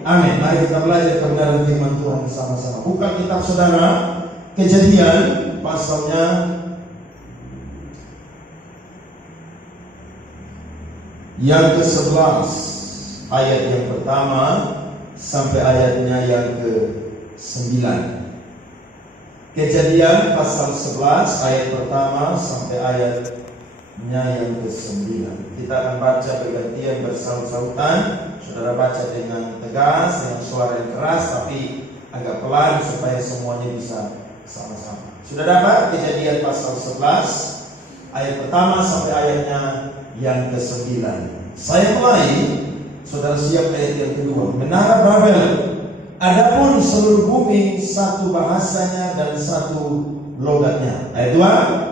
Amin. Mari kita belajar kebenaran firman Tuhan bersama-sama. Buka kitab saudara, Kejadian pasalnya yang ke-11, ayat yang pertama sampai ayatnya yang ke-9. Kejadian pasal 11 ayat pertama sampai ayatnya yang ke-9. Kita akan baca bergantian bersaut-sautan. Saudara baca dengan tegas, dengan suara yang keras, tapi agak pelan supaya semuanya bisa sama-sama. Sudah dapat Kejadian pasal 11 ayat pertama sampai ayatnya yang ke-9. Saya mulai, saudara siap ayat yang kedua. Menara Babel. Adapun seluruh bumi satu bahasanya dan satu logatnya. Ayat 2.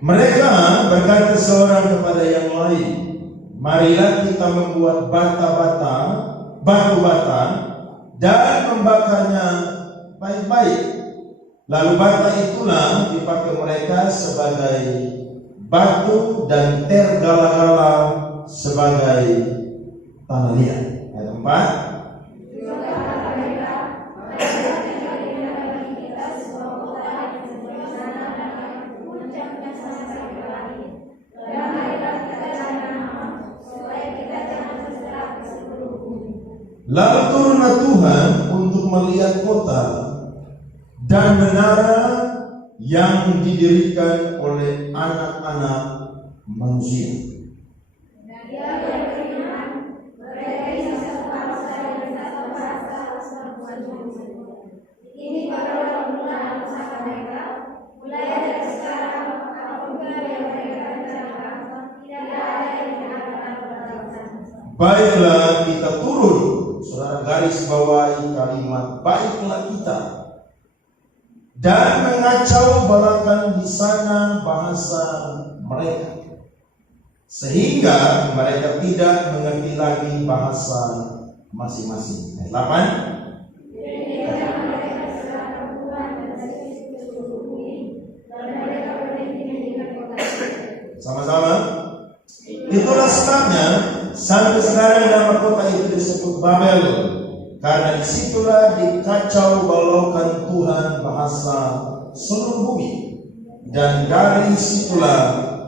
Mereka berkata seorang kepada yang lain, marilah kita membuat batu bata dan membakarnya baik-baik. Lalu bata itulah dipakai mereka sebagai batu dan tergala-gala sebagai tanah liat. Ayat 4. Lalu turunlah Tuhan untuk melihat kota dan menara yang didirikan oleh anak-anak manusia. Ini baru mula usaha mereka, mulai dari sekarang apabila yang mereka rencanakan tidak ada yang akan berlangsung. Baiklah kita turun. Saudara garis bawahi kalimat baiklah kita, dan mengacau balakan di sana bahasa mereka, sehingga mereka tidak mengerti lagi bahasa masing-masing. Ayat 8. Sama-sama. Itulah sebabnya sampai sekarang nama kota itu disebut Babel, karena disitulah dikacau balaukan Tuhan bahasa seluruh bumi, dan dari situlah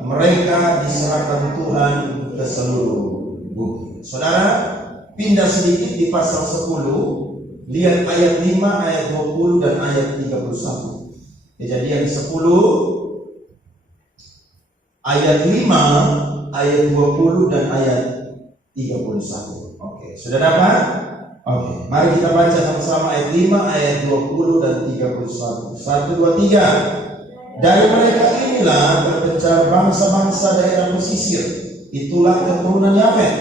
mereka diserahkan Tuhan ke seluruh bumi. Saudara pindah sedikit di pasal 10, lihat ayat 5, ayat 20 dan ayat 31. Kejadian 10 ayat 5, ayat 20 dan ayat 31. Oke, sudah dapat? Oke, mari kita baca sama-sama ayat 5, ayat 20 dan 31. 1, 2, 3. Dari mereka inilah berpencar bangsa-bangsa daerah pesisir. Itulah keturunan Yafet,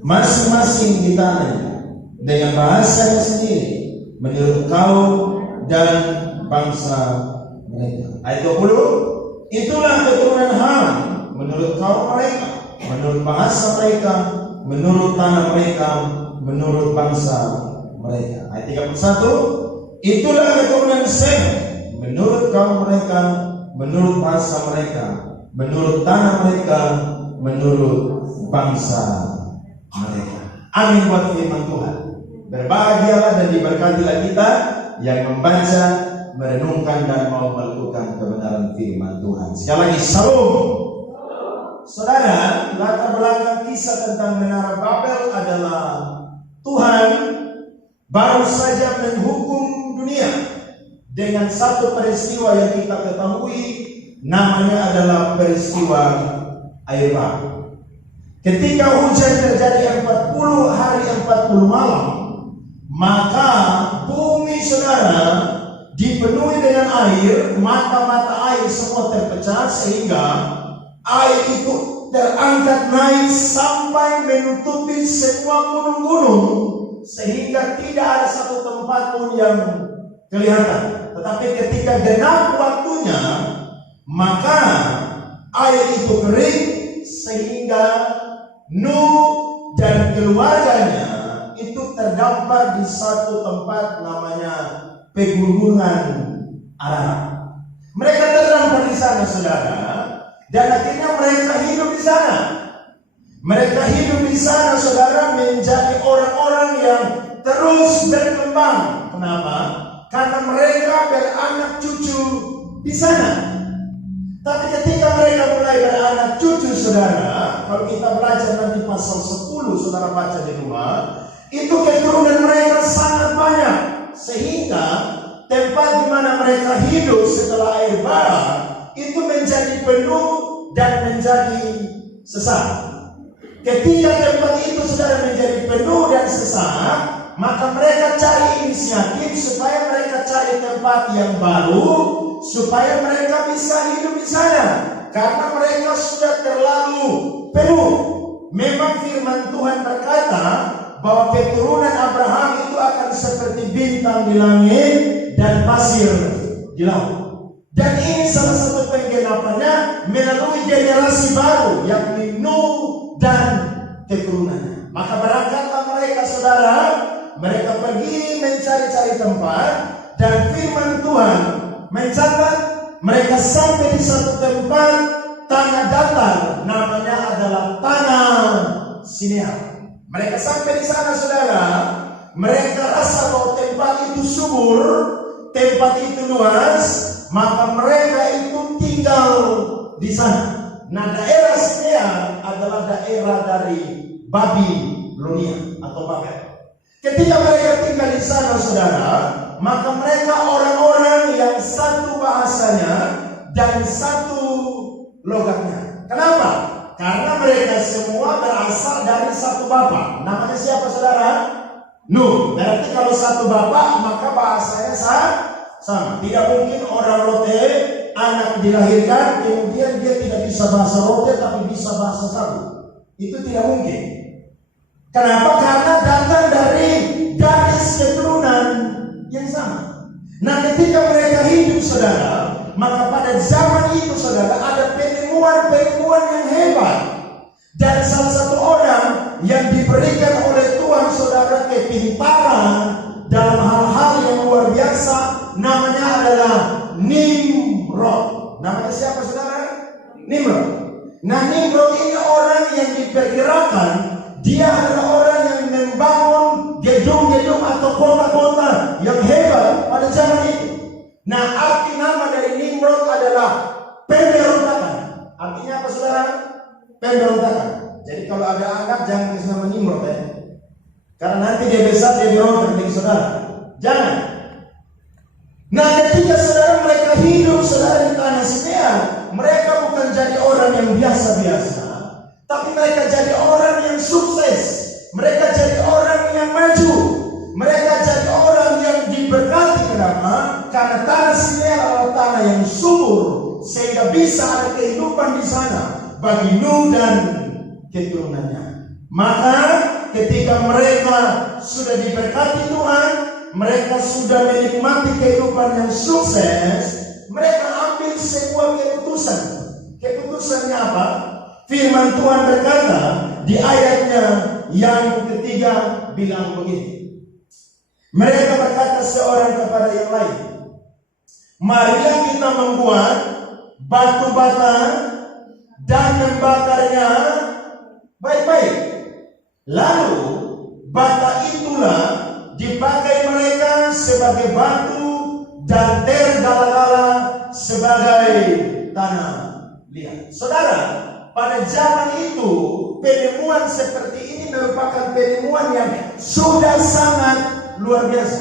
masing-masing di tanahnya, dengan bahasanya sendiri, menurut kaum dan bangsa mereka. Ayat 20. Itulah keturunan Ham, menurut kaum mereka, menurut bahasa mereka, menurut tanah mereka, menurut bangsa mereka. Ayat 31. Itulah keturunan Sem, menurut kaum mereka, menurut bahasa mereka, menurut tanah mereka, menurut bangsa mereka. Amin buat firman Tuhan. Berbahagialah dan diberkatilah kita yang membaca, merenungkan dan mau melakukan kebenaran firman Tuhan. Sekali lagi, salam. Saudara, latar belakang kisah tentang menara Babel adalah Tuhan baru saja menghukum dunia dengan satu peristiwa yang kita ketahui, namanya adalah peristiwa air bah. Ketika hujan terjadi 40 hari 40 malam, maka bumi saudara dipenuhi dengan air, mata-mata air semua terpecah sehingga air itu terangkat naik sampai menutupi semua gunung-gunung, sehingga tidak ada satu tempat pun yang kelihatan. Tetapi ketika genap waktunya, maka air itu kering sehingga Nuh dan keluarganya itu terdampar di satu tempat namanya pegunungan Ararat. Mereka terdampar di sana, saudara, dan akhirnya mereka hidup di sana. Mereka hidup di sana, saudara, menjadi orang-orang yang terus berkembang. Kenapa? Karena mereka beranak cucu di sana. Tapi ketika mereka mulai beranak cucu, saudara, kalau kita belajar nanti pasal 10, saudara baca di rumah, itu keturunan mereka sangat banyak. Sehingga tempat di mana mereka hidup setelah air bara itu menjadi penuh dan menjadi sesak. Ketika tempat itu saudara menjadi penuh dan sesak, maka mereka cari inisiatif supaya mereka cari tempat yang baru, supaya mereka bisa hidup di sana, karena mereka sudah terlalu penuh. Memang firman Tuhan berkata bahwa keturunan Abraham itu akan seperti bintang di langit dan pasir di laut. Dan ini salah satu penggenapannya melalui generasi baru, yakni Nuh dan keturunannya. Maka berangkatlah mereka, saudara, mereka pergi mencari-cari tempat, dan firman Tuhan mencatat mereka sampai di satu tempat tanah datar, namanya adalah tanah Sinear. Mereka sampai di sana, saudara, mereka rasa bahwa tempat itu subur, tempat itu luas, maka mereka itu tinggal di sana. Nah, daerah Sinear adalah daerah dari Babilonia atau Babel. Ketika mereka tinggal di sana, saudara, maka mereka orang-orang yang satu bahasanya dan satu logatnya. Kenapa? Karena mereka semua berasal dari satu bapak. Namanya siapa, saudara? Nuh. Berarti kalau satu bapak, maka bahasanya sama. Tidak mungkin orang Rote, anak dilahirkan, kemudian dia tidak bisa bahasa Rote tapi bisa bahasa Sabu. Itu tidak mungkin. Kenapa? Karena datang dari garis keturunan yang sama. Nah, ketika mereka hidup, saudara, maka pada zaman itu, saudara, ada penemuan-penemuan yang hebat. Dan salah satu orang yang diberikan oleh Tuhan, saudara, kepintaran dalam hal-hal yang luar biasa, namanya adalah Nimrod. Namanya siapa, saudara? Nimrod. Nah, Nimrod ini orang yang diperkirakan dia adalah orang yang membangun gedung-gedung atau kota-kota yang hebat pada zaman itu. Nah, arti nama dari Nimrod adalah pemberontakan. Artinya apa, saudara? Pemberontakan. Jadi kalau ada anak jangan kasih nama Nimrod, ya. Karena nanti dia besar dia berontak dengan saudara. Jangan. Nah, ketika saudara mereka hidup, saudara, di tanah Sinear, mereka bukan jadi orang yang biasa-biasa, tapi mereka jadi orang yang sukses. Mereka jadi orang yang maju. Mereka jadi orang yang diberkati. Kenapa? Karena tanah Sinear adalah tanah yang subur, sehingga bisa ada kehidupan di sana bagi Nuh dan keturunannya. Maka ketika mereka sudah diberkati Tuhan, mereka sudah menikmati kehidupan yang sukses, mereka ambil sebuah keputusan. Keputusannya apa? Firman Tuhan berkata di ayatnya yang ketiga bilang begini. Mereka berkata seorang kepada yang lain, marilah kita membuat batu bata dan membakarnya baik-baik. Lalu bata itulah dipakai mereka sebagai batu dan tergala-gala sebagai tanah liat. Saudara, pada zaman itu penemuan seperti ini merupakan penemuan yang sudah sangat luar biasa.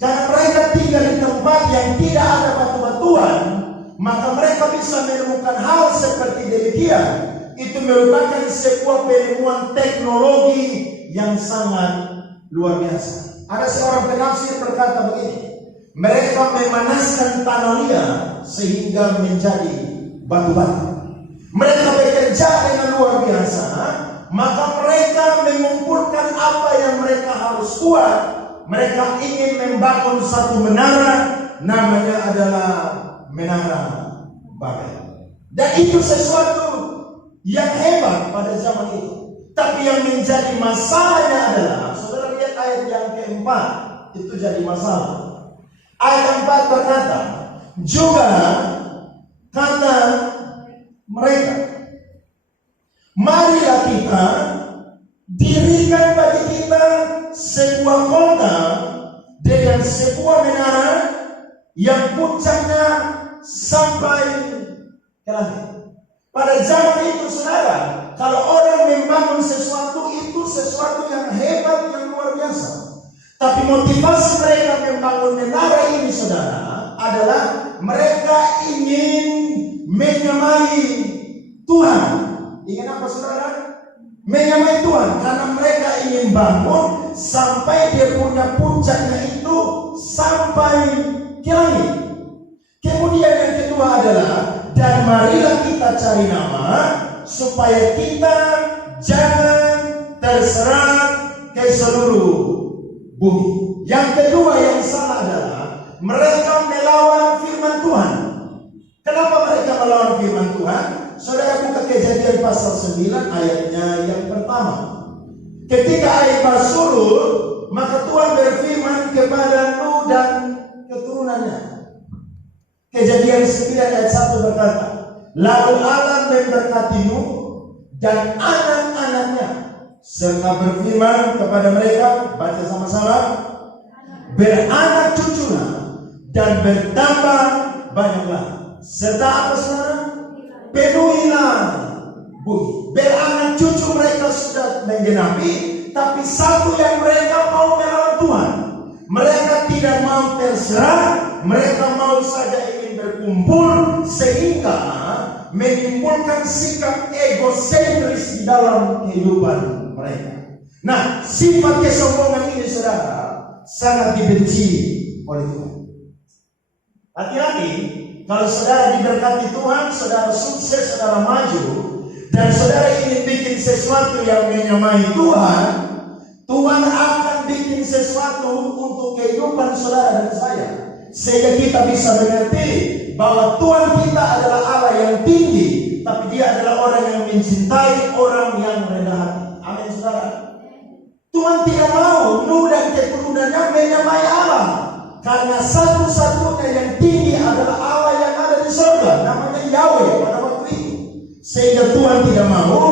Karena mereka tinggal di tempat yang tidak ada batu-batuan, maka mereka bisa menemukan hal seperti demikian. Itu merupakan sebuah penemuan teknologi yang sangat luar biasa. Ada seorang penafsir berkata begini, mereka memanaskan tanah liat sehingga menjadi batu-batu. Mereka bekerja dengan luar biasa, maka mereka mengumpulkan apa yang mereka harus buat. Mereka ingin membangun satu menara, namanya adalah Menara Babel. Dan itu sesuatu yang hebat pada zaman itu. Tapi yang menjadi masalahnya adalah, saudara lihat ayat yang keempat, itu jadi masalah. Ayat 4 berkata, juga kata mereka, marilah kita dirikan bagi kita sebuah kota dengan sebuah menara yang puncaknya sampai ke langit. Pada zaman itu, saudara, kalau orang membangun sesuatu itu sesuatu yang hebat, yang luar biasa. Tapi motivasi mereka membangun menara ini, saudara, adalah mereka ingin menyamai Tuhan. Ingin apa, saudara? Menyamai Tuhan. Karena mereka ingin bangun sampai dia punya puncaknya itu sampai ke langit. Kemudian yang kedua adalah, dan marilah kita cari nama supaya kita jangan terserat ke seluruh bumi. Yang kedua yang salah adalah mereka melawan firman Tuhan. Kenapa mereka melawan firman Tuhan? Saudara buka Kejadian pasal 9 ayatnya yang pertama. Ketika air bah surut, maka Tuhan berfirman kepada Nuh dan keturunannya. Kejadian 9 ayat 1 berkata, lalu Allah memberkati Nuh dan anak-anaknya, serta berfirman kepada mereka, baca sama-sama, beranak cuculah dan bertambah banyaklah, serta apa, saudara? Penuhilah bumi. Beranak cucu mereka sudah menggenapi, tapi satu yang mereka mau melawan Tuhan. Mereka tidak mau terserah, mereka mau saja ingin berkumpul, sehingga menimbulkan sikap egosentris di dalam kehidupan mereka. Nah, sifat kesombongan ini, saudara, sangat dibenci oleh Tuhan. Hati-hati, kalau saudara diberkati Tuhan, saudara sukses, saudara maju, dan saudara ingin bikin sesuatu yang menyamai Tuhan, Tuhan akan bikin sesuatu untuk kehidupan saudara dan saya, sehingga kita bisa mengerti bahwa Tuhan kita adalah Allah yang tinggi, tapi Dia adalah orang yang mencintai orang yang rendah hati. Amin, saudara. Tuhan tidak mau Nuh dan keturunannya menyamai Allah, karena satu-satunya yang tinggi adalah Allah yang ada di surga, namanya Yahweh pada waktu itu. Sehingga Tuhan tidak mau,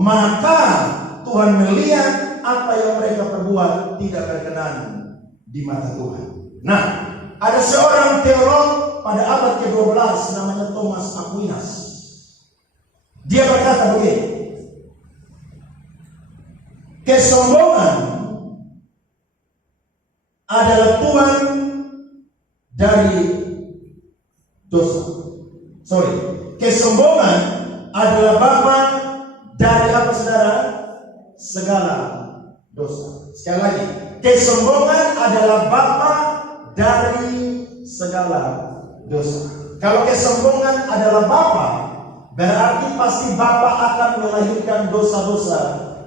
maka Tuhan melihat apa yang mereka perbuat tidak berkenan di mata Tuhan. Nah, ada seorang teolog pada abad ke-12 namanya Thomas Aquinas. Dia berkata begini, kesombongan adalah tuan dari dosa. Kesombongan adalah bapa dari apa, saudara? Segala dosa. Sekali lagi, kesombongan adalah bapa dari segala dosa. Kalau kesombongan adalah bapa, berarti pasti bapa akan melahirkan dosa-dosa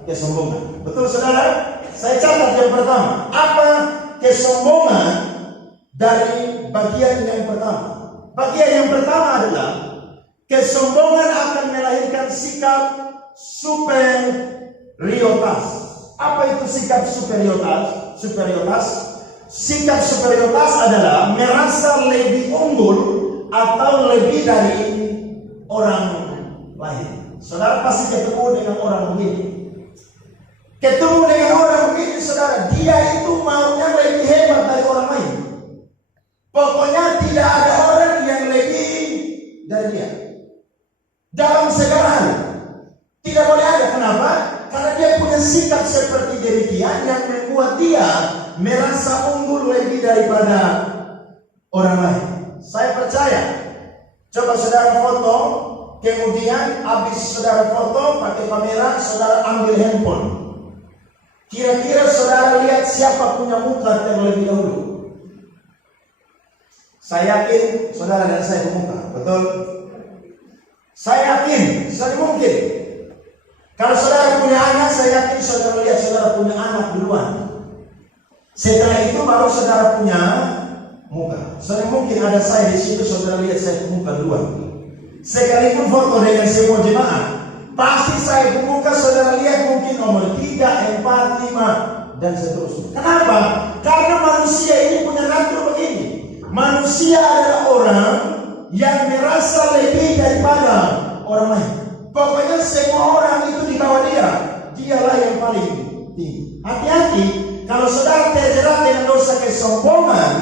kesombongan. Betul, saudara? Saya catat yang pertama. Apa kesombongan dari bagian yang pertama? Bagian yang pertama adalah kesombongan akan melahirkan sikap superioritas. Apa itu sikap superioritas? Sikap superioritas adalah merasa lebih unggul atau lebih dari orang lain. Saudara pasti ketemu dengan orang begini. Ketemu dengan orang begini, saudara, dia itu maunya lebih hebat dari orang lain. Pokoknya tidak ada orang yang lebih dari dia dalam segala hal. Tidak boleh ada. Kenapa? Karena dia punya sikap seperti demikian yang membuat dia merasa unggul lebih daripada orang lain. Saya percaya. Coba saudara foto, kemudian habis saudara foto pakai kamera, saudara ambil handphone. Kira-kira saudara lihat siapa punya muka terlebih dahulu. Saya yakin saudara dan saya bermuka, betul? Saya yakin, saya mungkin. Kalau saudara punya anak, saya yakin saudara lihat saudara punya anak duluan. Setelah itu baru saudara punya muka. Saya mungkin ada saya di situ, saudara lihat saya muka duluan. Sekalipun foto dengan semua jemaah, pasti saya muka saudara lihat mungkin nomor 3, 4, 5 dan seterusnya. Kenapa? Karena manusia ini punya natur begini. Manusia adalah orang yang merasa lebih daripada orang lain. Pokoknya semua orang itu di bawah dia, dialah yang paling tinggi. Hati-hati, kalau saudara terjerat dengan dosa kesombongan,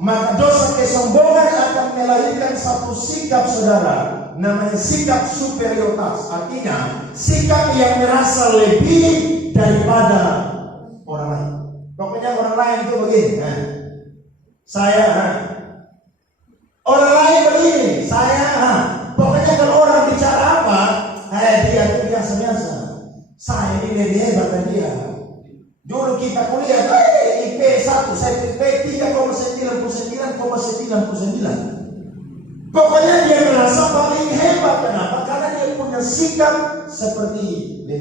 maka dosa kesombongan akan melahirkan satu sikap saudara, namanya sikap superioritas. Artinya sikap yang merasa lebih daripada orang lain. Pokoknya orang lain itu begini, orang lain begini, pokoknya kalau orang bicara apa, dia itu biasa-biasa. Saya ini lebih hebat dari dia. Dulu kita kuliah, IP 1, saya IP 3,99,99. Pokoknya dia merasa paling hebat. Kenapa? Karena dia punya sikap seperti dia.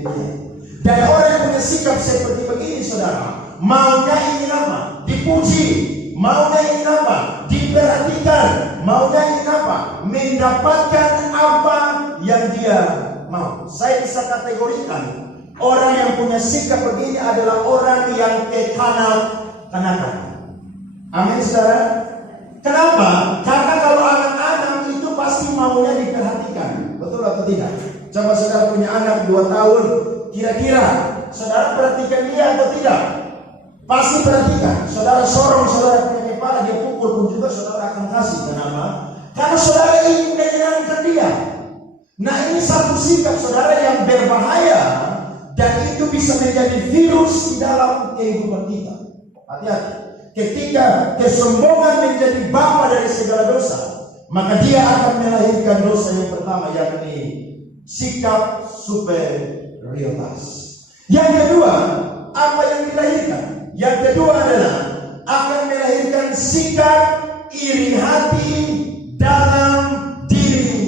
Dan orang yang punya sikap seperti begini, saudara, maunya ingin apa? Dipuji. Maunya ingin apa? Diperhatikan. Maunya ingin apa? Mendapatkan apa yang dia mau. Saya bisa kategorikan orang yang punya sikap begini adalah orang yang kekanak-kanakan. Amin, saudara. Kenapa? Karena kalau anak-anak itu pasti maunya diperhatikan. Betul atau tidak? Coba saudara punya anak 2 tahun, kira-kira saudara perhatikan dia atau tidak? Pasti perhatikan. Saudara sorong, saudara punya kepala, dia pukul pun juga saudara akan kasih. Kenapa? Karena saudara ingin menyenangkan dia. Nah, ini satu sikap saudara yang berbahaya, dan itu bisa menjadi virus di dalam kehidupan kita. Hati-hati. Ketika kesombongan menjadi bapa dari segala dosa, maka dia akan melahirkan dosa yang pertama, yakni sikap superioritas. Yang kedua, apa yang dilahirkan? Yang kedua adalah akan melahirkan sikap iri hati dalam diri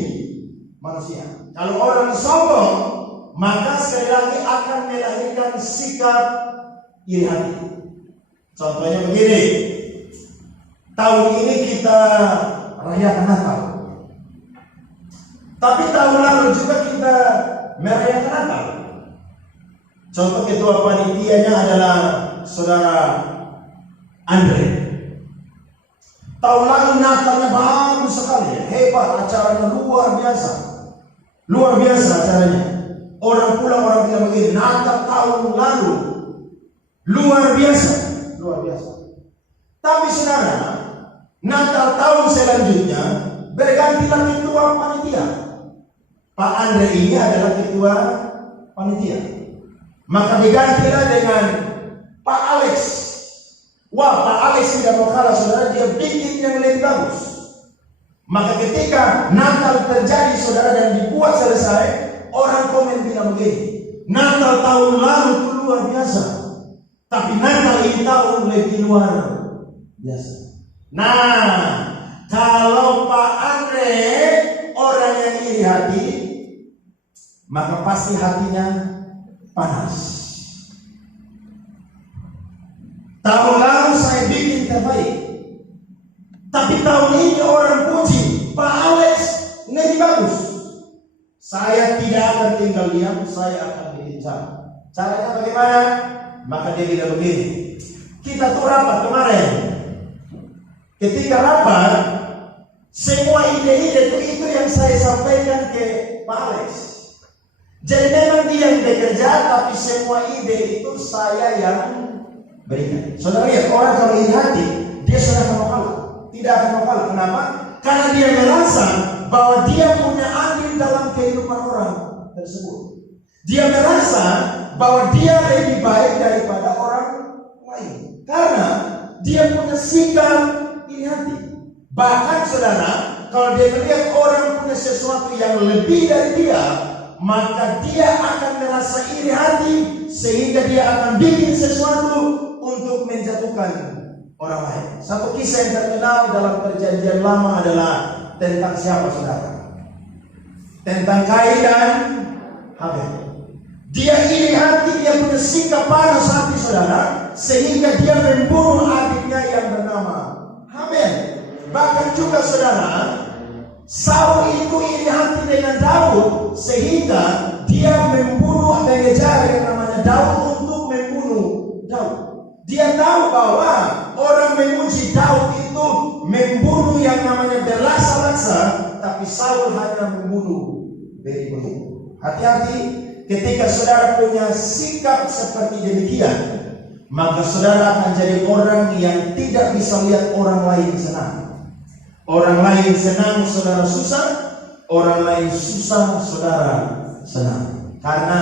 manusia. Kalau orang sombong, maka sekali lagi akan melahirkan sikap iri hati. Contohnya begini, tahun ini kita rayakan Natal, tapi tahun lalu juga kita merayakan Natal. Contoh ketua panitianya adalah saudara Andre. Tahun lalu Natalnya bagus sekali, hebat, acaranya luar biasa. Luar biasa acaranya. Orang pulang, orang bilang begini, Natal tahun lalu luar biasa. Luar biasa. Tapi saudara, Natal tahun selanjutnya bergantilah ketua panitia. Pak Andre ini adalah ketua panitia. Maka digantilah dengan Pak Alex. Wah, Pak Alex tidak mau kalah, saudara, dia bikin yang lebih bagus. Maka ketika Natal terjadi, saudara, dan dibuat selesai, orang komen bilang begini, Natal tahun lalu itu luar biasa, tapi Natal ini tahun lebih luar biasa. Nah, kalau Pak Andre orang yang iri hati, maka pasti hatinya panas. Tahun lalu saya bikin terbaik, tapi tahun ini orang puji Pak Alex lebih bagus. Saya tidak akan tinggal diam, saya akan bikin cara. Caranya bagaimana? Maka dia bilang begini, kita tuh rapat kemarin. Ketika rapat, semua ide-ide itu yang saya sampaikan ke Pak Alex. Jadi memang dia yang bekerja, tapi semua ide itu saya yang berikan. Saudara lihat, orang kalau iri hati, dia sudah akan mau kalah. Tidak akan mau kalah. Kenapa? Karena dia merasa bahwa dia punya andil dalam kehidupan orang tersebut. Dia merasa bahwa dia lebih baik daripada orang lain. Karena dia punya sikap iri hati. Bahkan saudara, kalau dia melihat orang punya sesuatu yang lebih dari dia, maka dia akan merasa iri hati, sehingga dia akan bikin sesuatu untuk menjatuhkan orang lain. Satu kisah yang terkenal dalam perjanjian lama adalah tentang siapa, saudara? Tentang Kain dan Habel. Dia iri hati, dia punya sikap panas hati, saudara, sehingga dia membunuh adiknya yang bernama Habel. Bahkan juga saudara, Saul itu iri hati dengan Daud, sehingga dia membunuh mengejar yang namanya Daud untuk membunuh Daud. Dia tahu bahwa orang memuji Daud itu membunuh yang namanya berlaksa-laksa tapi Saul hanya membunuh beri-beri. Hati-hati ketika saudara punya sikap seperti demikian, maka saudara akan jadi orang yang tidak bisa lihat orang lain senang. Orang lain senang, saudara susah. Orang lain susah, saudara senang. Karena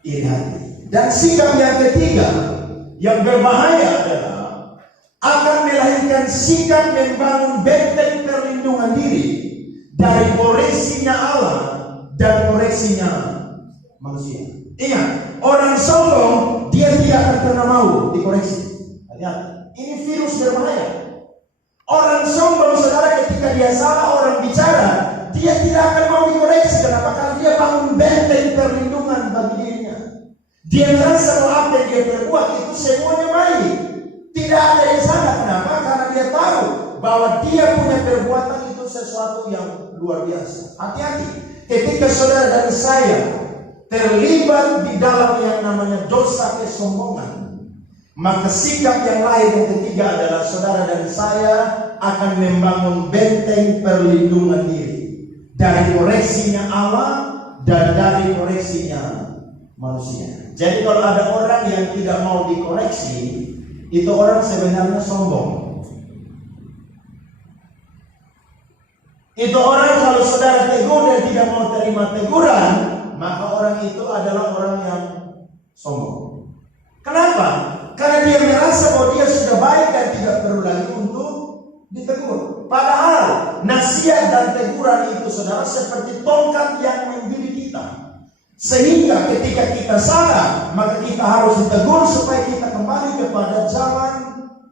iri hati. Dan sikap yang ketiga yang berbahaya adalah akan melahirkan sikap membangun benteng perlindungan diri dari koreksinya Allah dan koreksinya manusia. Ingat, orang sombong dia tidak akan pernah mau dikoreksi. Lihat, ini virus berbahaya. Orang sombong, saudara, ketika dia salah orang bicara, dia tidak akan mau dikoreksi. Kenapa? Karena dia bangun benteng perlindungan bagi dirinya. Dia merasa bahwa apa yang dia perbuat itu semuanya baik. Tidak ada yang salah. Kenapa? Karena dia tahu bahwa dia punya perbuatan itu sesuatu yang luar biasa. Hati-hati ketika saudara dan saya terlibat di dalam yang namanya dosa kesombongan, maka sikap yang lain yang ketiga adalah saudara dan saya akan membangun benteng perlindungan diri dari koreksinya Allah dan dari koreksinya manusia. Jadi kalau ada orang yang tidak mau dikoreksi, itu orang sebenarnya sombong. Itu orang kalau saudara tegur dan tidak mau terima teguran, maka orang itu adalah orang yang sombong. Kenapa? Karena dia merasa bahwa dia sudah baik dan tidak perlu lagi untuk ditegur. Padahal nasihat dan teguran itu saudara seperti tongkat yang membimbing kita. Sehingga ketika kita salah, maka kita harus ditegur supaya kita kembali kepada jalan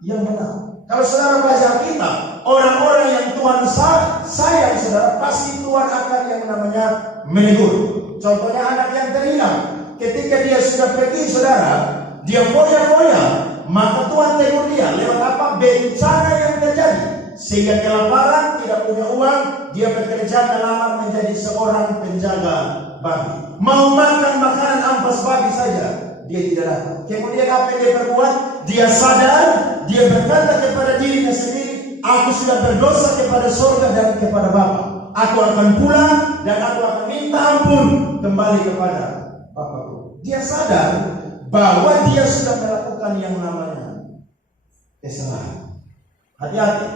yang benar. Kalau saudara baca kita, orang-orang yang Tuhan sayang, saudara, pasti Tuhan akan yang namanya menegur. Contohnya anak yang terhilang, ketika dia sudah pergi, saudara, dia foya-foya, maka Tuhan tegur dia lewat apa? Bencana yang terjadi. Sehingga kelaparan, tidak punya uang, dia bekerja melamar menjadi seorang penjaga babi. Mau makan makanan ampas babi saja, dia tidak dapat. Kemudian apa yang dia perbuat? Dia sadar, dia berkata kepada dirinya sendiri, aku sudah berdosa kepada surga dan kepada Bapa. Aku akan pulang dan aku akan minta ampun kembali kepada Bapakku. Dia sadar bahwa dia sudah melakukan yang namanya kesalahan. Hati-hati.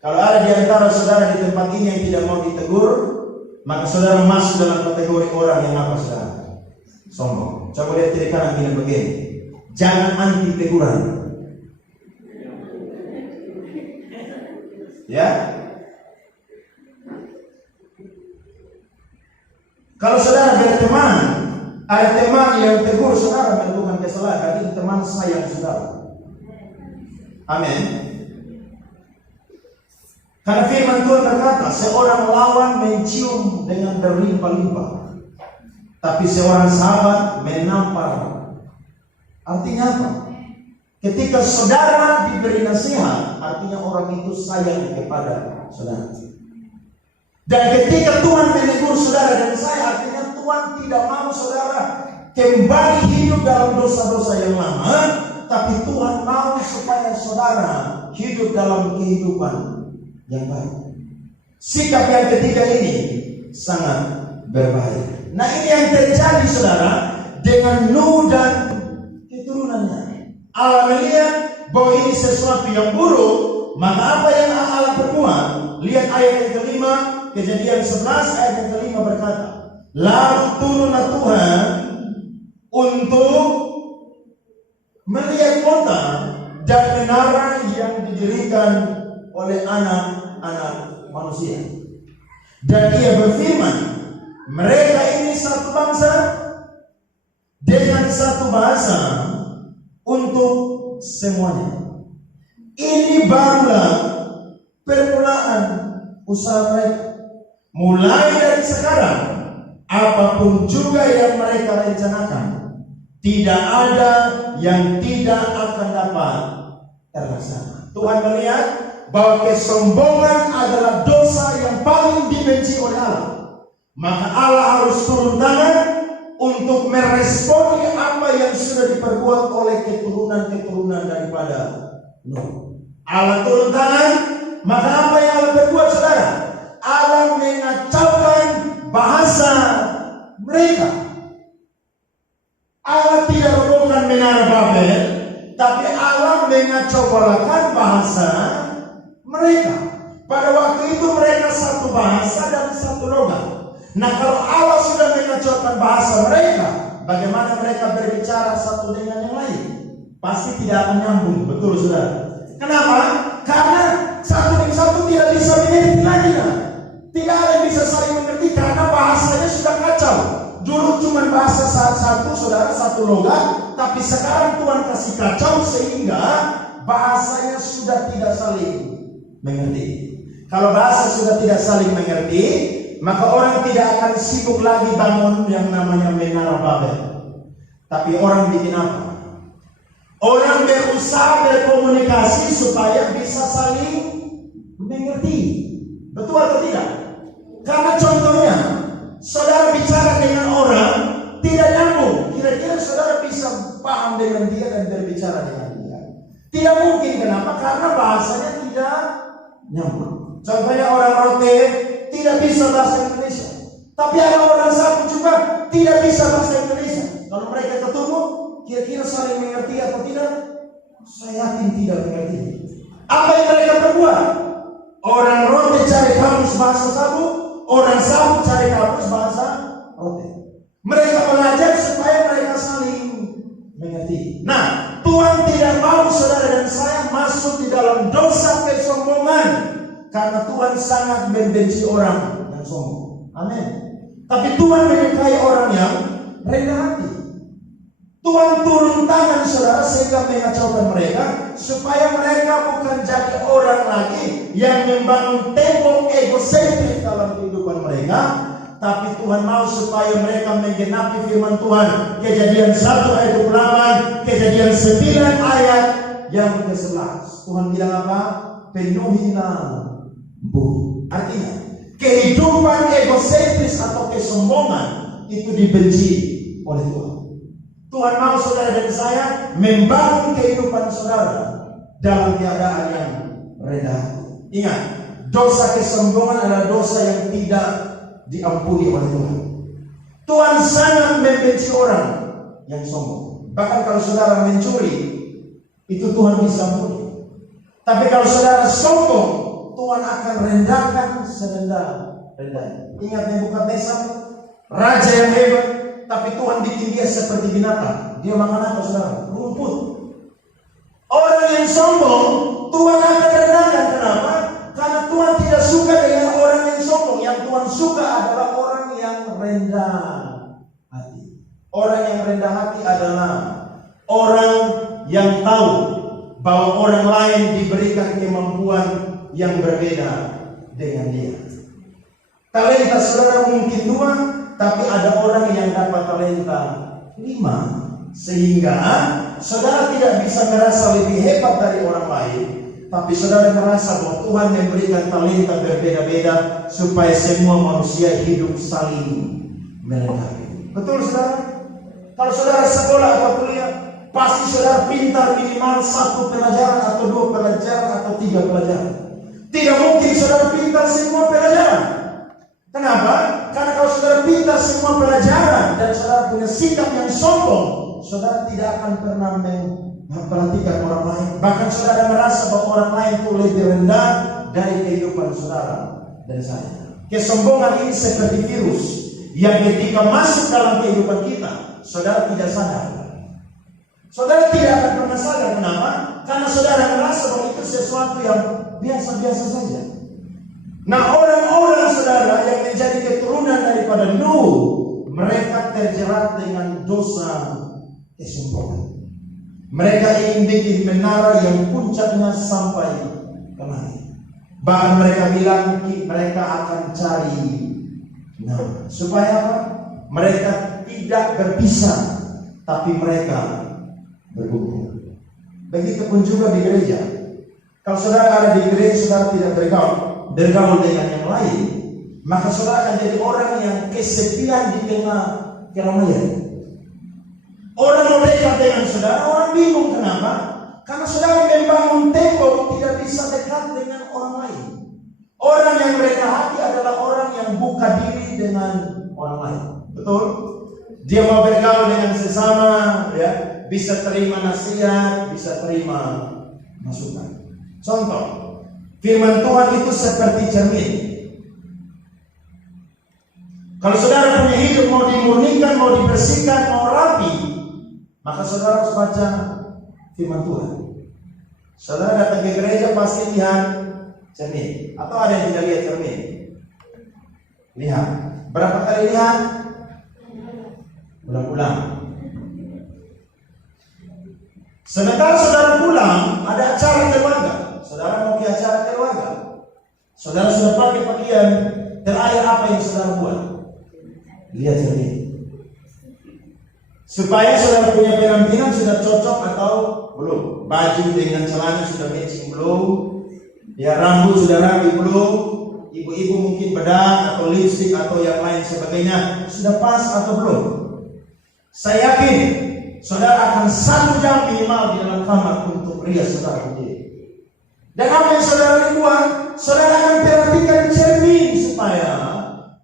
Kalau ada di antara saudara di tempat ini yang tidak mau ditegur, maka saudara masuk dalam kategori orang yang apa, saudara? Sombong. Coba lihat kiri kanan gini begini. Jangan anti teguran. Ya. Kalau saudara berteman, ada teman yang tegur saudara melakukan kesalahan, ini teman sayang saudara. Amin. Karena firman Tuhan berkata, seorang lawan mencium dengan berlimpah-limpah, tapi seorang sahabat menampar. Artinya apa? Ketika saudara diberi nasihat, artinya orang itu sayang kepada saudara. Dan ketika Tuhan menegur saudara dan saya, artinya Tuhan tidak mau saudara kembali hidup dalam dosa-dosa yang lama, tapi Tuhan mau supaya saudara hidup dalam kehidupan yang baik. Sikap yang ketiga ini sangat berbahaya. Nah, ini yang terjadi saudara dengan Nuh dan keturunannya. Allah melihat bahwa ini sesuatu yang buruk, maka apa yang Allah perbuat? Lihat ayat yang kelima, Kejadian 11 ayat yang kelima berkata, lalu turunlah Tuhan untuk melihat kota dan menara yang didirikan oleh anak-anak manusia. Dan ia berfirman, mereka ini satu bangsa dengan satu bahasa untuk semuanya. Ini barulah permulaan usaha mereka. Mulai dari sekarang, apapun juga yang mereka rencanakan, tidak ada yang tidak akan dapat terlaksana. Tuhan melihat bahwa kesombongan adalah dosa yang paling dibenci oleh Allah. Maka Allah harus turun tangan untuk meresponi apa yang sudah diperbuat oleh keturunan-keturunan daripada Nuh. Allah turun tangan, maka apa yang Allah perbuat saudara? Allah mengacaukan bahasa mereka. Allah tidak robohkan menara Babel, tapi Allah mengacaukan bahasa mereka. Pada waktu itu mereka satu bahasa dan satu logat. Nah, kalau Allah sudah mengacaukan bahasa mereka, bagaimana mereka berbicara satu dengan yang lain? Pasti tidak akan nyambung, betul saudara? Kenapa? Karena satu dengan satu tidak bisa mengerti lagi. Tidak ada yang bisa saling mengerti karena bahasanya sudah kacau. Dulu cuma bahasa satu, saudara, satu logat, tapi sekarang Tuhan kasih kacau sehingga bahasanya sudah tidak saling mengerti. Kalau bahasa sudah tidak saling mengerti, maka orang tidak akan sibuk lagi bangun yang namanya menara Babel. Tapi orang bikin apa? Orang berusaha berkomunikasi supaya bisa saling mengerti. Betul atau tidak? Karena contohnya, saudara bicara dengan orang tidak nyambung. Kira-kira saudara bisa paham dengan dia dan berbicara dengan dia? Tidak mungkin. Kenapa? Karena bahasanya tidak nyambung. Contohnya orang rote tidak bisa bahasa Indonesia, tapi ada orang sapu juga tidak bisa bahasa Indonesia. Kalau mereka ketemu, kira-kira saling mengerti atau tidak? Saya yakin tidak mengerti. Apa yang mereka berbuat? Orang rote cari kamus bahasa sapu, orang sapu cari kamus bahasa rote. Mereka belajar supaya mereka saling mengerti. Nah, Tuhan tidak mau saudara dan saya masuk di dalam dosa kesombongan. Karena Tuhan sangat membenci orang yang sombong. Amin. Tapi Tuhan menyukai orang yang rendah hati. Tuhan turun tangan saudara sehingga mengacaukan mereka, supaya mereka bukan jadi orang lagi yang membangun tembok egosentris dalam kehidupan mereka. Tapi Tuhan mau supaya mereka menggenapi firman Tuhan. Kejadian 1 ayat 28, Kejadian 9 ayat yang ke-11. Tuhan bilang apa? Penuhilah bumi. Artinya kehidupan egosentris atau kesombongan itu dibenci oleh Tuhan. Tuhan mau saudara dan saya membangun kehidupan saudara dalam keadaan yang rendah. Ingat, dosa kesombongan adalah dosa yang tidak diampuni oleh Tuhan. Tuhan sangat membenci orang yang sombong. Bahkan kalau saudara mencuri, itu Tuhan bisa ampuni. Tapi kalau saudara sombong, Tuhan akan rendahkan serendah-rendahnya. Ingat Nebukadnezar, raja yang hebat, tapi Tuhan bikin dia seperti binatang. Dia makan apa saudara? Rumput. Orang yang sombong, Tuhan akan rendahkan. Kenapa? Karena Tuhan tidak suka dengan orang yang sombong. Yang Tuhan suka adalah orang yang rendah hati. Orang yang rendah hati adalah orang yang tahu bahwa orang lain diberikan kemampuan yang berbeda dengan dia. Talenta saudara mungkin 2, tapi ada orang yang dapat talenta 5. Sehingga saudara tidak bisa merasa lebih hebat dari orang lain, tapi saudara merasa bahwa Tuhan memberikan talenta berbeda-beda supaya semua manusia hidup saling melengkapi. Betul saudara? Kalau saudara sekolah atau kuliah, pasti saudara pintar minimal 1 pelajaran atau 2 pelajaran atau 3 pelajaran. Tidak mungkin saudara pintar semua pelajaran. Kenapa? Karena kalau saudara pintar semua pelajaran dan saudara punya sikap yang sombong, saudara tidak akan pernah memperhatikan orang lain. Bahkan saudara merasa bahwa orang lain itu lebih rendah dari kehidupan saudara dan saya. Kesombongan ini seperti virus yang ketika masuk dalam kehidupan kita, saudara tidak sadar. Saudara tidak akan pernah sadar. Kenapa? Karena saudara merasa bahwa itu sesuatu yang biasa-biasa saja. Nah, orang-orang saudara yang menjadi keturunan daripada Nuh, mereka terjerat dengan dosa kesombongan. Mereka ingin bikin menara yang puncaknya sampai ke langit. Bahkan mereka bilang mereka akan cari supaya apa? Mereka tidak berpisah, tapi mereka berkumpul. Begitupun juga di gereja. Kalau saudara ada di gereja, saudara tidak bergaul dengan yang lain, maka saudara akan jadi orang yang kesepian di tengah keramaian. Orang mau dekat dengan saudara, orang bingung. Kenapa? Karena saudara membangun tembok tidak bisa dekat dengan orang lain. Orang yang rendah hati adalah orang yang buka diri dengan orang lain. Betul? Dia mau bergaul dengan sesama, ya, bisa terima nasihat, bisa terima masukan. Contoh, firman Tuhan itu seperti cermin. Kalau saudara punya hidup mau dimurnikan, mau dibersihkan, mau rapi, maka saudara harus baca firman Tuhan. Saudara datang ke gereja pasti lihat cermin. Atau ada yang tidak lihat cermin? Lihat. Berapa kali lihat? Ulang-ulang. Sementara saudara pulang, ada acara keluarga. Saudara mau ke acara keluarga. Saudara sudah pakai pakaian terakhir, apa yang saudara buat? Lihat cermin. Supaya saudara punya penampilan sudah cocok atau belum. Baju dengan celana sudah matching belum. Ya, rambut sudah rapi belum. Ibu-ibu mungkin bedak atau lipstick atau yang lain sebagainya sudah pas atau belum. Saya yakin saudara akan 1 jam minimal di dalam kamar untuk rias saudara sendiri. Dan apa yang saudara buat? Saudara akan perhatikan cermin supaya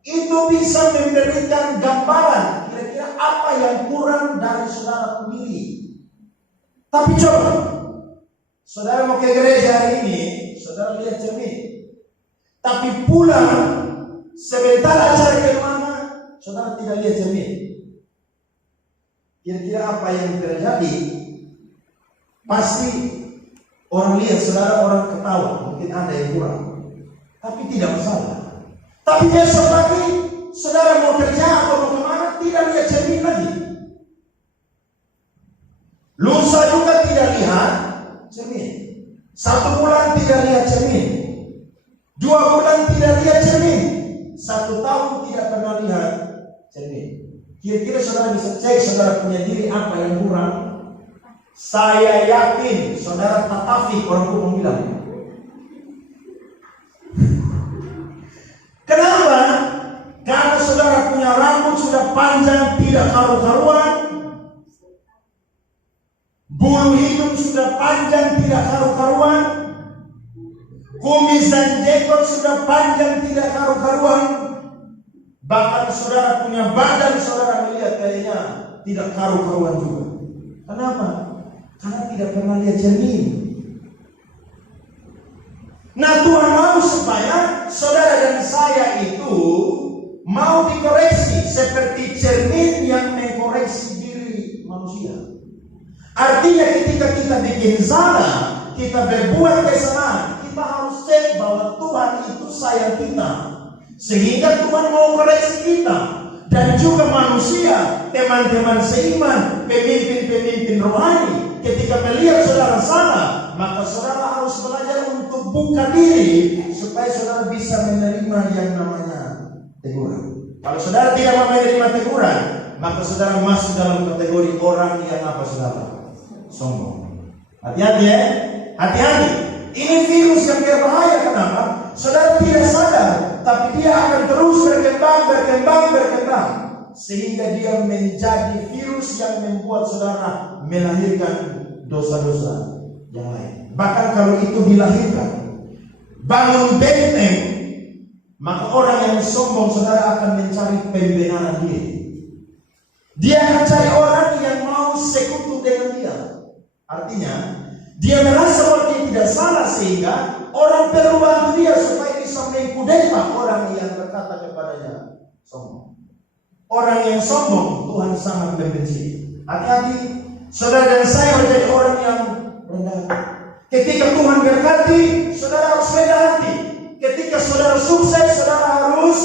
itu bisa memberikan gambaran kira-kira apa yang kurang dari saudara sendiri. Tapi coba, saudara mau ke gereja hari ini, saudara lihat cermin. Tapi pulang sebentar acara ke mana, saudara tidak lihat cermin. Kira-kira apa yang terjadi? Pasti orang lihat saudara, orang ketawa, mungkin ada yang kurang. Tapi tidak masalah. Tapi besok lagi saudara mau kerja atau mau kemana, tidak lihat cermin lagi. Lusa juga tidak lihat cermin. 1 bulan tidak lihat cermin. 2 bulan tidak lihat cermin. 1 tahun tidak pernah lihat cermin. Kira-kira saudara bisa cek saudara punya diri apa yang kurang. Saya yakin saudara tatafi, orang pun bilang. Kenapa? Karena saudara punya rambut sudah panjang tidak karu-karuan, bulu hidung sudah panjang tidak karu-karuan, kumis dan jenggot sudah panjang tidak karu-karuan. Bahkan saudara punya badan, saudara melihat kayaknya tidak karu-karuan juga. Kenapa? Karena tidak pernah lihat cermin. Nah, Tuhan mau supaya saudara dan saya itu mau dikoreksi seperti cermin yang mengkoreksi diri manusia. Artinya ketika kita bikin salah, kita berbuat kesalahan, kita harus cek bahwa Tuhan itu sayang kita, sehingga Tuhan mau koreksi kita. Dan juga manusia, teman-teman seiman, pemimpin-pemimpin rohani, ketika melihat saudara salah, maka saudara harus belajar untuk buka diri supaya saudara bisa menerima yang namanya teguran. Kalau saudara tidak mau menerima teguran, maka saudara masuk dalam kategori orang yang apa saudara? Sombong. Hati-hati ya, hati-hati. Ini virus yang berbahaya. Kenapa? Saudara tidak sadar, tapi dia akan terus berkembang, sehingga dia menjadi virus yang membuat saudara melahirkan dosa-dosa yang lain. Bahkan kalau itu dilahirkan, bangun benteng, maka orang yang sombong saudara akan mencari pembenaran diri. Dia akan cari orang yang mau sekutu dengan dia. Artinya, dia merasa bahwa dia tidak salah, sehingga orang perlu bantu dia supaya bisa mengkudeta orang yang berkata kepadanya sombong. Orang yang sombong Tuhan sangat membenci. Hati-hati, saudara dan saya menjadi orang yang rendah hati. Ketika Tuhan berkati, saudara harus rendah hati. Ketika saudara sukses, saudara harus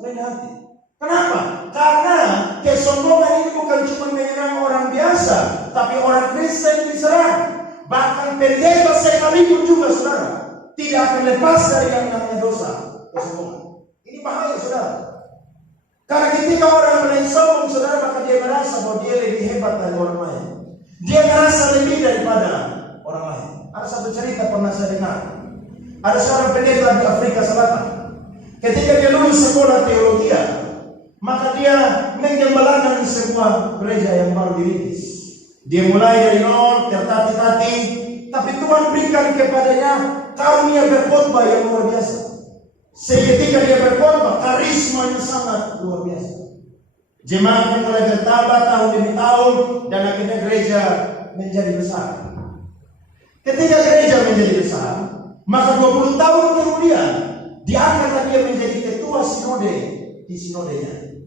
rendah hati. Kenapa? Karena kesombongan ini bukan cuma menyerang orang biasa, tapi orang Kristen diserang. Bahkan pendeta sekalipun juga saudara tidak akan lepas dari yang namanya dosa kesombongan. Ini bahaya saudara. Karena ketika orang mulai sombong saudara, maka dia merasa bahwa dia lebih hebat dari orang lain. Dia merasa lebih daripada orang lain. Ada satu cerita pernah saya dengar. Ada seorang pendeta di Afrika Selatan. Ketika dia lulus sekolah teologi, maka dia menggembalakan sebuah gereja yang baru dirintis. Dia mulai dari nol, tertatih-tatih, tapi Tuhan berikan kepadanya karunia berkhotbah yang luar biasa. Seketika dia berkhotbah, karismanya sangat luar biasa. Jemaat mulai bertambah tahun demi tahun dan akhirnya gereja menjadi besar. Ketika gereja menjadi besar, maka 20 tahun kemudian diangkat dia menjadi ketua sinode di sinodenya.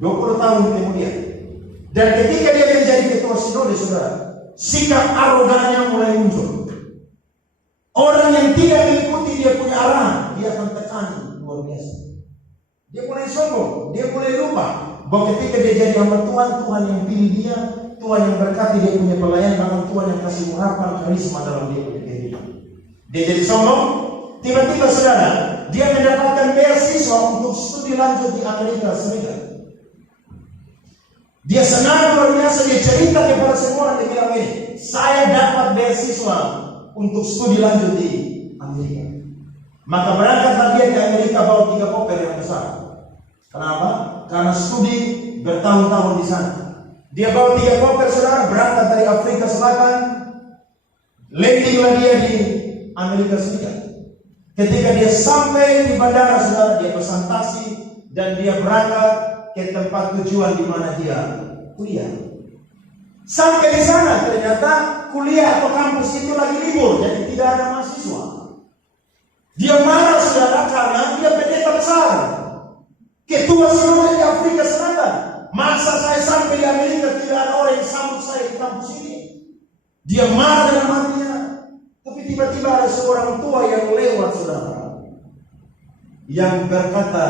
20 tahun kemudian. Dan ketika dia menjadi ketua sinode, saudara, sikap arogannya mulai muncul. Orang yang tidak mengikuti dia punya arahan, dia akan tekan luar biasa. Dia mulai sombong, dia mulai lupa bahwa ketika dia jadi hamba Tuhan, Tuhan yang pilih dia, Tuhan yang berkati dia punya pelayan, bahkan Tuhan yang kasih urapan karisma dalam dia punya kehidupan. Dia jadi sombong, tiba-tiba saudara, dia mendapatkan beasiswa untuk studi lanjut di Amerika Serikat. Dia senang luar biasa, dia cerita kepada semua orang, dia bilang ini, saya dapat beasiswa untuk studi lanjut di Amerika. Maka berangkatlah dia ke Amerika bawa 3 koper yang besar. Kenapa? Karena studi bertahun-tahun di sana. Dia bawa 3 koper saudara, berangkat dari Afrika Selatan, landinglah dia di Amerika Serikat. Ketika dia sampai di bandara saudara, dia pesan taksi dan dia berangkat ke tempat tujuan di mana dia kuliah. Sampai di sana ternyata kuliah atau kampus itu lagi libur, jadi tidak ada mahasiswa. Dia marah saudara karena dia pendeta besar, ketua sinode di Afrika Selatan. Masa saya sampai di Amerika tidak ada orang yang sambut saya di kampus ini. Dia marah dalam hatinya. Tapi tiba-tiba ada seorang tua yang lewat saudara, yang berkata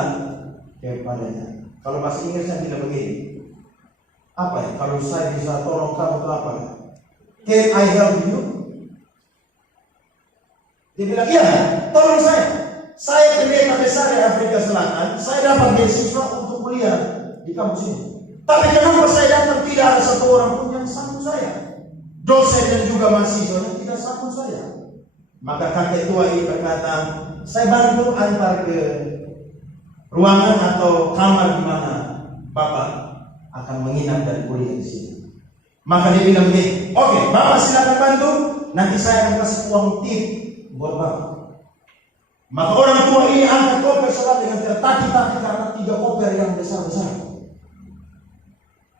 kepadanya, kalau bahasa Inggrisnya tidak begini. Apa ya? Kalau saya bisa tolong kamu ke apa? Can I help you? Dia bilang, iya, tolong saya. Saya pendeta besar di Afrika Selatan. Saya dapat beasiswa untuk kuliah di kampus ini. Tapi kenapa saya datang tidak ada satu orang pun yang sambut saya? Dosen dan juga mahasiswa yang tidak sambut saya. Maka kakek tua ini berkata, saya bantu antar ke ruangan atau kamar di mana Bapak akan menginap dan kuliah di sini. Maka dia bilang begini, oke, Bapak silakan bantu, nanti saya akan kasih uang tip buat Bapak. Maka orang tua ini angkat koper saudara dengan tertati-tati karena 3 koper yang besar-besar.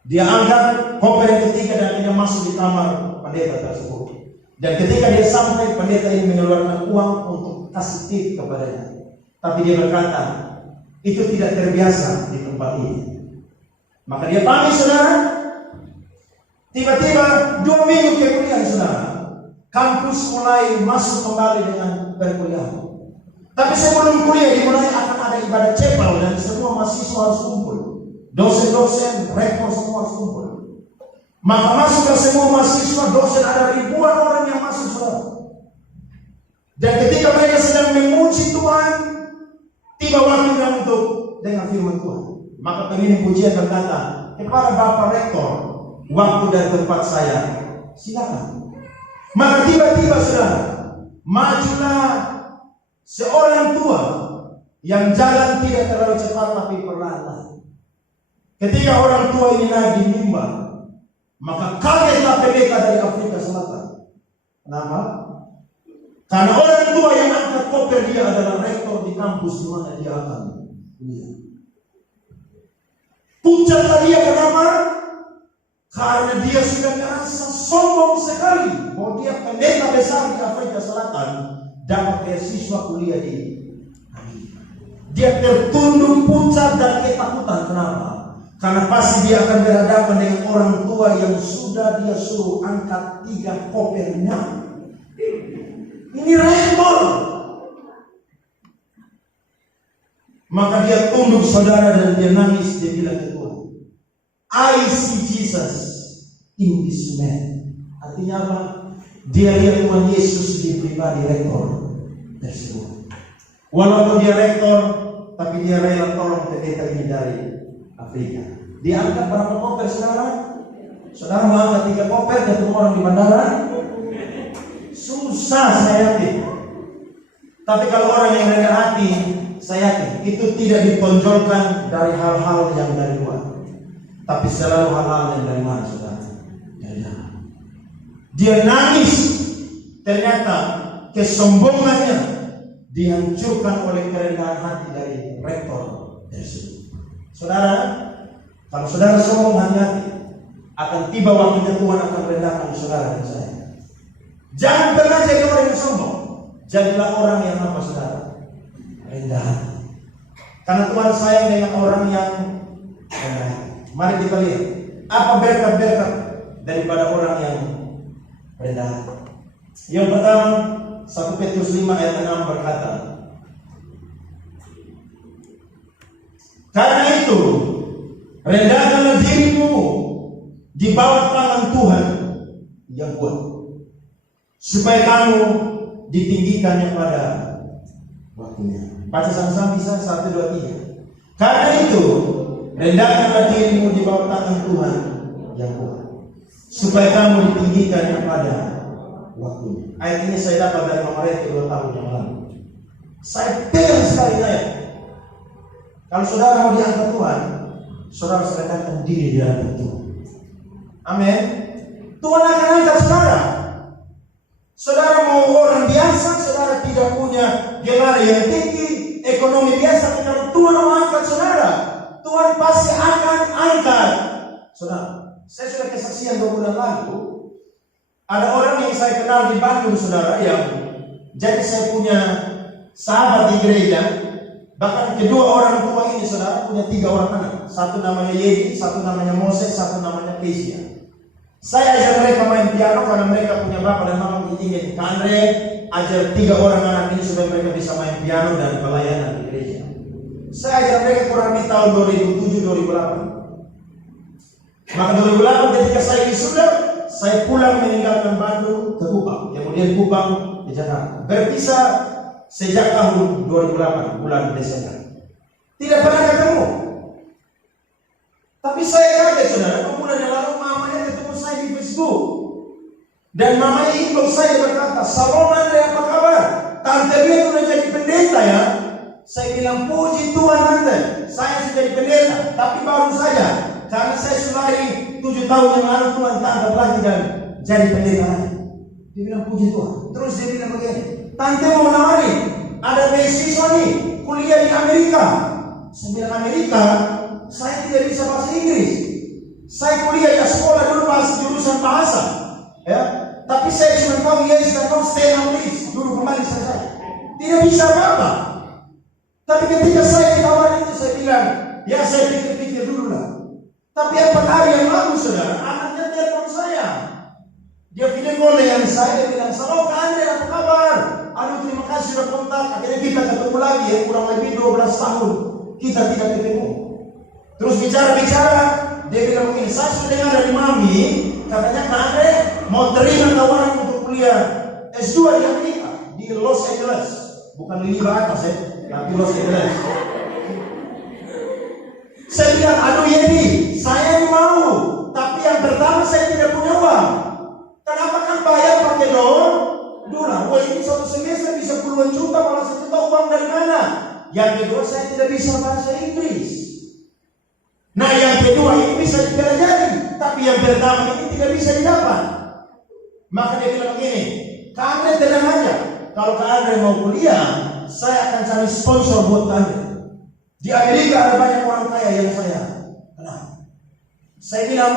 Dia angkat koper yang ketiga dan akhirnya masuk di kamar pendeta tersebut. Dan ketika dia sampai, pendeta ini mengeluarkan uang untuk kasih tip kepadanya. Tapi dia berkata, itu tidak terbiasa di tempat ini. Maka dia panggil saudara. Tiba-tiba 2 minggu kemudian saudara, kampus mulai masuk kembali dengan perkuliahan. Tapi sebelum kuliah dimulai akan ada ibadah chapel dan semua mahasiswa harus kumpul. Dosen-dosen, rektor semua harus kumpul. Maka masuklah semua mahasiswa, dosen, ada ribuan orang yang masuk saudara. Dan ketika mereka sedang memuji Tuhan, tiba waktunya untuk dengar firman Tuhan. Maka pemimpin pujian berkata kepada Bapak Rektor, waktu dan tempat saya, silakan. Maka tiba-tiba saudara, majulah seorang tua yang jalan tidak terlalu cepat tapi perlahan. Ketika orang tua ini naik di mimbar, maka kagetlah pendeta dari Afrika Selatan. Kenapa? Karena orang tua yang angkat koper dia adalah rektor di kampus di mana dia akan kuliah. Puncaklah dia, kenapa? Karena dia sudah merasa sombong sekali bahwa dia pendeta besar di Afrika Selatan dapat beasiswa kuliah di Amerika. Dia tertunduk puncak dan ketakutan. Kenapa? Karena pasti dia akan berhadapan dengan orang tua yang sudah dia suruh angkat 3 kopernya. Ini rektor. Maka dia tunduk saudara dan dia nangis. Dia bilang ke Tuhan, I see Jesus in this man. Artinya apa? Dia lihat Tuhan Yesus di pribadi rektor tersebut. Walaupun dia rektor, tapi dia rela tolong pendeta ini dari Afrika. Dia angkat berapa koper saudara? Saudara mau angkat 3 koper ketemu orang di bandara? Susah saya yakin. Tapi kalau orang yang rendah hati, saya yakin itu tidak ditonjolkan dari hal-hal yang dari luar, tapi selalu hal-hal yang dari mana saudara? Dari dalam. Dia nangis. Ternyata kesombongannya dihancurkan oleh kerendahan hati dari rektor tersebut. Saudara, kalau saudara sombong hati-hati, akan tiba waktunya Tuhan akan merendahkan saudara dan saya. Jangan pernah jadi orang yang sombong. Jadilah orang yang apa saudara? Rendah hati. Karena Tuhan sayang dengan orang yang rendah hati. Mari kita lihat apa berkat-berkat daripada orang yang rendah hati. Yang pertama, 1 Petrus 5 ayat 6 berkata, karena itu rendahkanlah dirimu di bawah tangan Tuhan yang kuat, supaya kamu ditinggikannya pada waktunya. Baca sama-sama bisa, 1, 2, 3. Karena itu rendahkanlah dirimu di bawah tangan Tuhan yang kuat, supaya kamu ditinggikannya pada waktunya. Ayat ini saya dapat dari Mama Reti 2 tahun yang lalu. Saya pegang sekali ayat. Kalau saudara mau diangkat Tuhan, saudara serahkan diri di hadapan Tuhan. Amin. Tuhan akan angkat saudara. Saudara mau orang biasa, saudara tidak punya gelar yang tinggi, ekonomi biasa, kalau Tuhan mau angkat saudara, Tuhan pasti akan angkat saudara. Saya sudah kesaksian 2 bulan lalu. Ada orang yang saya kenal di Bandung, saudara, yang jadi saya punya sahabat di gereja. Bahkan kedua orang tua ini, saudara, punya 3 orang anak. Satu namanya Yedi, satu namanya Moses, satu namanya Kesia. Saya ajar mereka main piano karena mereka punya bapak dan mama ingin Andre ajar 3 orang anak ini supaya mereka bisa main piano dan pelayanan di gereja. Saya ajar mereka kurang di tahun 2007-2008. Maka 2008 ketika saya wisuda, saya pulang meninggalkan Bandung ke Kupang, kemudian Kupang ke Jakarta. Berpisah sejak tahun 2008 bulan Desember. Tidak pernah ketemu. Tapi saya kaget, saudara, 2 bulan yang lalu mamanya ketemu saya di Facebook. Dan mamanya inbox saya berkata, "Salam Andre, apa kabar? Tante dia sudah jadi pendeta ya." Saya bilang, "Puji Tuhan Tante, saya sudah jadi pendeta, tapi baru saja. Karena saya selari 7 tahun yang lalu Tuhan tangkap lagi dan jadi pendeta." Dia bilang, "Puji Tuhan." Terus dia bilang begini, "Tante mau nawari, ada beasiswa nih, kuliah di Amerika." Saya bilang, "Amerika? Saya tidak bisa bahasa Inggris. Saya kuliah di sekolah dulu jurusan bahasa, ya. Tapi saya cuma tahu yes dan no, stay and please. Dulu kembali selesai. Tidak bisa apa-apa. Tapi ketika saya ditawari itu, saya bilang, ya saya pikir-pikir dulu lah. Tapi 4 hari yang lalu, saudara, anaknya telepon saya. Dia video call dengan saya, dia bilang, "Salam Kak Andre, apa kabar? Aduh, terima kasih sudah kontak. Akhirnya kita ketemu lagi ya, kurang lebih 12 tahun kita tidak ketemu." Terus bicara-bicara, dia bilang begini, "Saya sudah dengar dari Mami, katanya Kak Andre mau terima tawaran untuk kuliah S2 di Amerika, di Los Angeles." Bukan di atas ya, tapi Los Angeles. Saya bilang, "Aduh Yedi, saya ini mau, tapi yang pertama saya tidak punya uang. Kenapa kan bayar pakai dolar? Wah ini 1 semester bisa puluhan juta, malah 1 juta uang dari mana? Yang kedua saya tidak bisa bahasa Inggris. Nah yang kedua ini bisa dipelajari, tapi yang pertama ini tidak bisa didapat." Maka dia bilang begini, "Kak Andre tenang aja, kalau Kak Andre mau kuliah, saya akan cari sponsor buat Kak Andre. Di Amerika ada banyak orang kaya yang saya kenal." Saya bilang,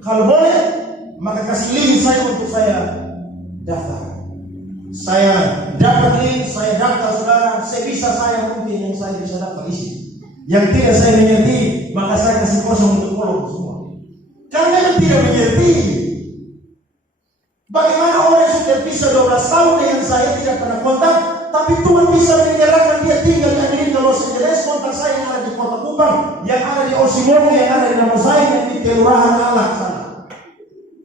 "Kalau boleh, maka kasih link saya untuk saya daftar." Saya dapat link, saya daftar, saudara. Saya mungkin yang saya bisa dapat isi. Yang tidak saya mengerti, maka saya kasih kosong untuk follow semua. Karena yang tidak mengerti, bagaimana orang sudah bisa 12 tahun dengan saya tidak pernah kontak, tapi Tuhan bisa menggerakkan dia tinggal di Amerika Los Angeles, kontak saya yang ada di Kota Kupang, yang ada di Osimogo, yang ada di Nama saya, yang di Kelurahan Alak sana.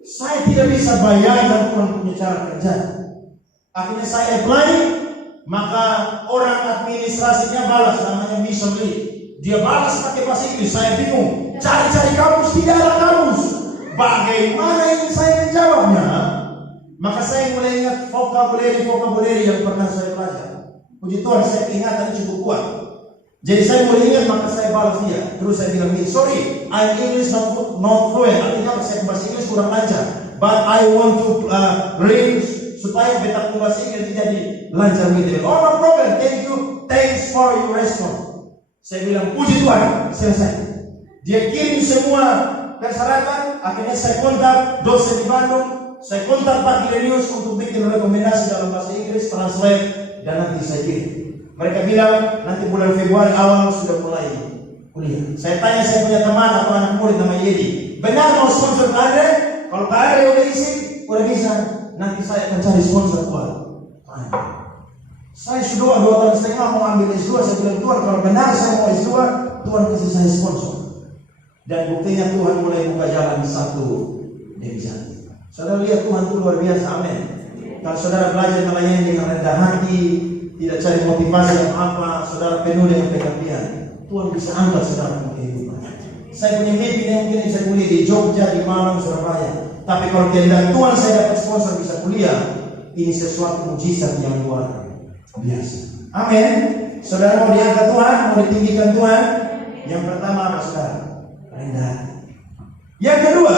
Saya tidak bisa bayangkan Tuhan punya cara kerja. Akhirnya saya apply, maka orang administrasinya balas, namanya Mission Lee. Dia balas pakai bahasa Inggris, saya bingung. Cari-cari kamus, tidak ada kamus. Bagaimana ini saya menjawabnya? Maka saya mulai ingat vocabulary yang pernah saya pelajari. Puji Tuhan, saya ingatan cukup kuat. Jadi saya mulai ingat, maka saya balas dia. Terus saya bilang, "Sorry, I'm English not fluent." Artinya saya bahasa Inggris kurang lancar. But I want to read supaya beta bahasa Inggris jadi lancar gitu. Oh, no problem, thank you, thanks for your response. Saya bilang puji Tuhan, selesai. Dia kirim semua persyaratan, akhirnya saya kontak dosen di Bandung, saya kontak Pak Gilenius untuk bikin rekomendasi dalam bahasa Inggris, translate, dan nanti saya kirim. Mereka bilang nanti bulan Februari awal sudah mulai kuliah. Saya tanya saya punya teman atau anak murid namanya Yedi, benar mau sponsor Pak Andre? Kalau Pak Andre udah isi, udah bisa, nanti saya akan cari sponsor Tuhan. Saya sudah 2 tahun setengah mau ambil S2, saya bilang Tuhan kalau benar saya mau S2, Tuhan kasih saya sponsor. Dan buktinya Tuhan mulai buka jalan satu demi satu. Saudara lihat Tuhan itu luar biasa, amin. Kalau saudara belajar melayani dengan rendah hati, tidak cari motivasi yang apa, saudara penuh dengan pengabdian, Tuhan bisa angkat saudara ke kehidupan. Saya punya mimpi yang mungkin bisa kuliah di Jogja, di Malang, Surabaya. Tapi kalau kehendak Tuhan saya dapat sponsor bisa kuliah, ini sesuatu mujizat yang luar biasa. Amin. Saudara mau diangkat Tuhan, mau ditinggikan Tuhan. Yang pertama apa saudara? Rendah. Yang kedua,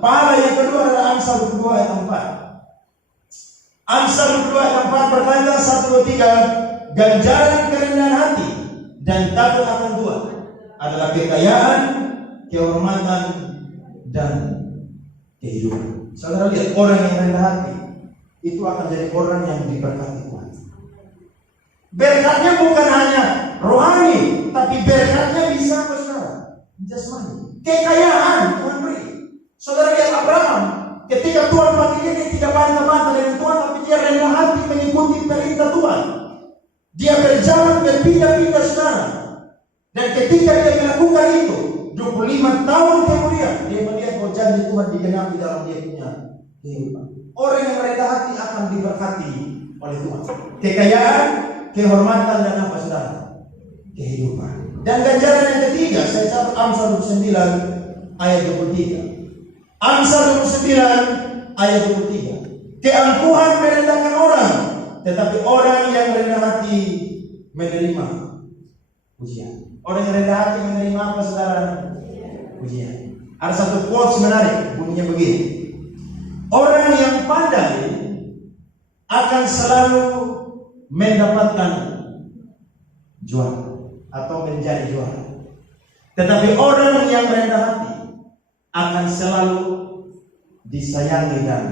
pahala yang kedua adalah Amsal 22 ayat 4. Amsal 22 ayat 4 berkata 1, 2, 3, ganjaran kerendahan hati dan takut akan Tuhan adalah kekayaan, kehormatan, dan kehidupan. Saudara lihat orang yang rendah hati itu akan jadi orang yang diberkati Tuhan. Berkatnya bukan hanya rohani, tapi berkatnya bisa besar, jasmani. Kekayaan Tuhan beri. Saudara lihat Abraham, ketika Tuhan panggil dia tidak bantah-bantah dengan Tuhan, tapi dia rendah hati mengikuti perintah Tuhan. Dia berjalan berpindah-pindah saudara. Dan ketika dia melakukan itu, 25 tahun kemudian dia melihat bahwa janji Tuhan digenapi dalam dia punya kehidupan. Orang yang rendah hati akan diberkati oleh Tuhan. Kekayaan, kehormatan, dan apa saudara? Kehidupan. Dan ganjaran yang ketiga, saya catat Amsal 29 ayat 23. Amsal 29 ayat 23. Keangkuhan merendahkan orang, tetapi orang yang rendah hati menerima pujian. Orang yang rendah hati menerima apa saudara? Pujian. Ada satu quotes menarik, bunyinya begini. Orang yang pandai akan selalu mendapatkan juara atau menjadi juara. Tetapi orang yang rendah hati akan selalu disayangi dan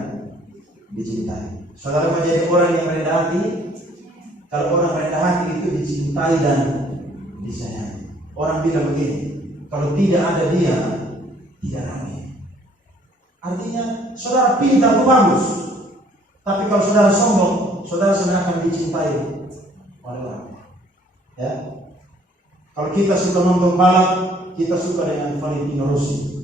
dicintai. Saudara menjadi orang yang rendah hati. Kalau orang rendah hati itu dicintai dan disayangi. Orang bilang begini, kalau tidak ada dia, tidak ramai. Artinya saudara pintar itu bagus, tapi kalau saudara sombong, saudara akan dicintai oleh orang. Ya, kalau kita suka nonton balap, kita suka dengan Valentino Rossi.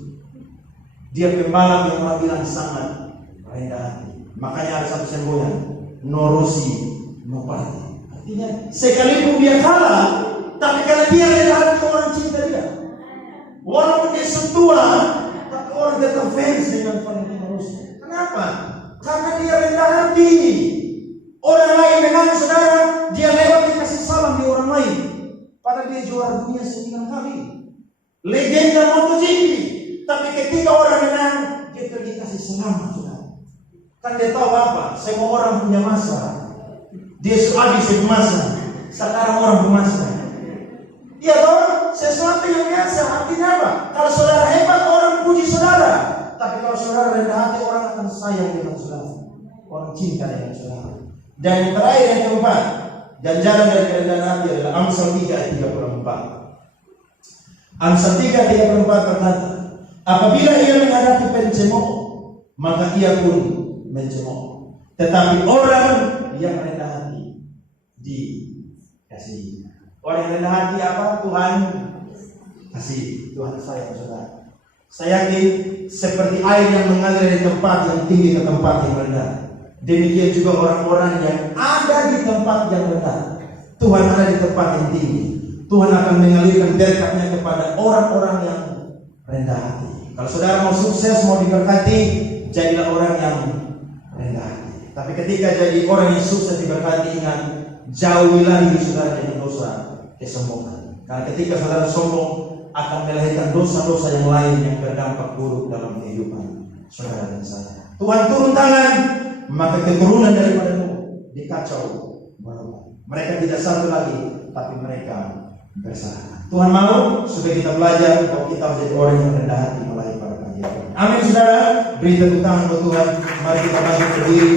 Dia pembalap yang orang bilang sangat rendah hati. Makanya ada satu semboyan, no Rossi, no party. Artinya sekalipun dia kalah, tapi kalau dia rendah hati, orang cinta dia. Walaupun dia setua, tapi orang tetap fans dengan Valentino Rossi. Kenapa? Karena dia rendah hati. Orang lain menang saudara, dia lewat dia kasih salam di orang lain. Padahal dia juara dunia 9 kali, legenda MotoGP. Tapi ketika orang menang, dia pergi kasih selamat saudara. Kan dia tahu apa? Semua orang punya masa. Dia habis masa. Sekarang orang bermasa. Iya toh? Sesuatu yang biasa. Artinya apa? Kalau saudara hebat, orang puji saudara. Tapi kalau saudara rendah hati, orang akan sayang dengan saudara. Orang cinta dengan saudara. Dan yang terakhir, yang keempat, ganjaran dari kerendahan hati adalah Amsal 3 ayat 34. Amsal 3 ayat 34 berkata, apabila ia menghadapi pencemooh, maka ia pun mencemooh. Tetapi orang yang rendah hati dikasihi. Orang yang rendah hati apa? Tuhan kasih. Tuhan sayang saudara. Saya yakin seperti air yang mengalir dari tempat yang tinggi ke tempat yang rendah, demikian juga orang-orang yang ada di tempat yang rendah. Tuhan ada di tempat yang tinggi. Tuhan akan mengalirkan berkatnya kepada orang-orang yang rendah hati. Kalau saudara mau sukses, mau diberkati, jadilah orang yang rendah hati. Tapi ketika jadi orang yang sukses diberkati, ingat, jauhilah diri saudara dengan dosa kesombongan. Karena ketika saudara sombong, akan melahirkan dosa-dosa yang lain yang berdampak buruk dalam kehidupan saudara dan saya. Tuhan turun tangan, maka keturunan daripadamu dikacau balau. Mereka tidak satu lagi, tapi mereka bersama. Tuhan mau supaya kita belajar bahwa kita menjadi orang yang rendah hati melayani para penjaga. Amin saudara. Beri tepuk tangan buat Tuhan. Mari kita bangkit berdiri.